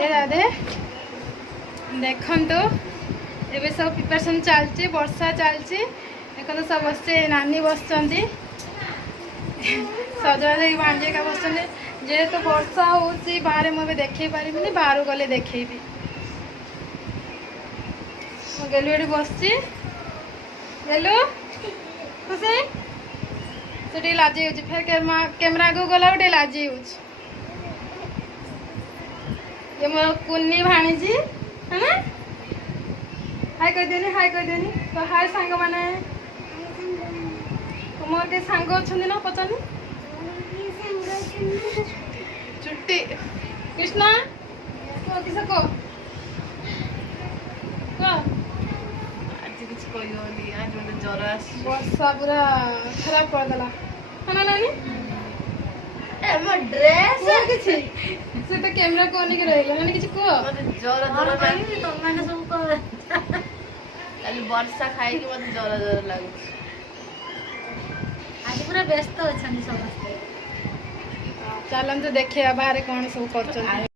राधे देखो एबे सब प्रिपरेशन चलती वर्षा चलती देखो सब बसचे नानी बस सजवाज भांजे का बस जेहेतु वर्षा हो बाहर मुझे देखे पारि बाहर गले देखी गेलु ये बस गेलु खुशी से लाजी फिर कैमेरा को गला लाजी ये मोर कुन्नी भाणीजी है ना हाय कर देनी तो हाय सांग माने तुम के सांग अच्छे ना पचानी चुट्टी कृष्णा तो किस को आज मत ज्वर वर्षा पूरा खराब कर देला है ना नानी ड्रेस से तो कैमरा को नहीं रहला नानी किछ को ज्वर लागे तुम मैंने सब खाली वर्षा खाई मत ज्वर लागे आज पूरा व्यस्त अच्छा समस्त चलन तो देखे बाहर कौन सब कर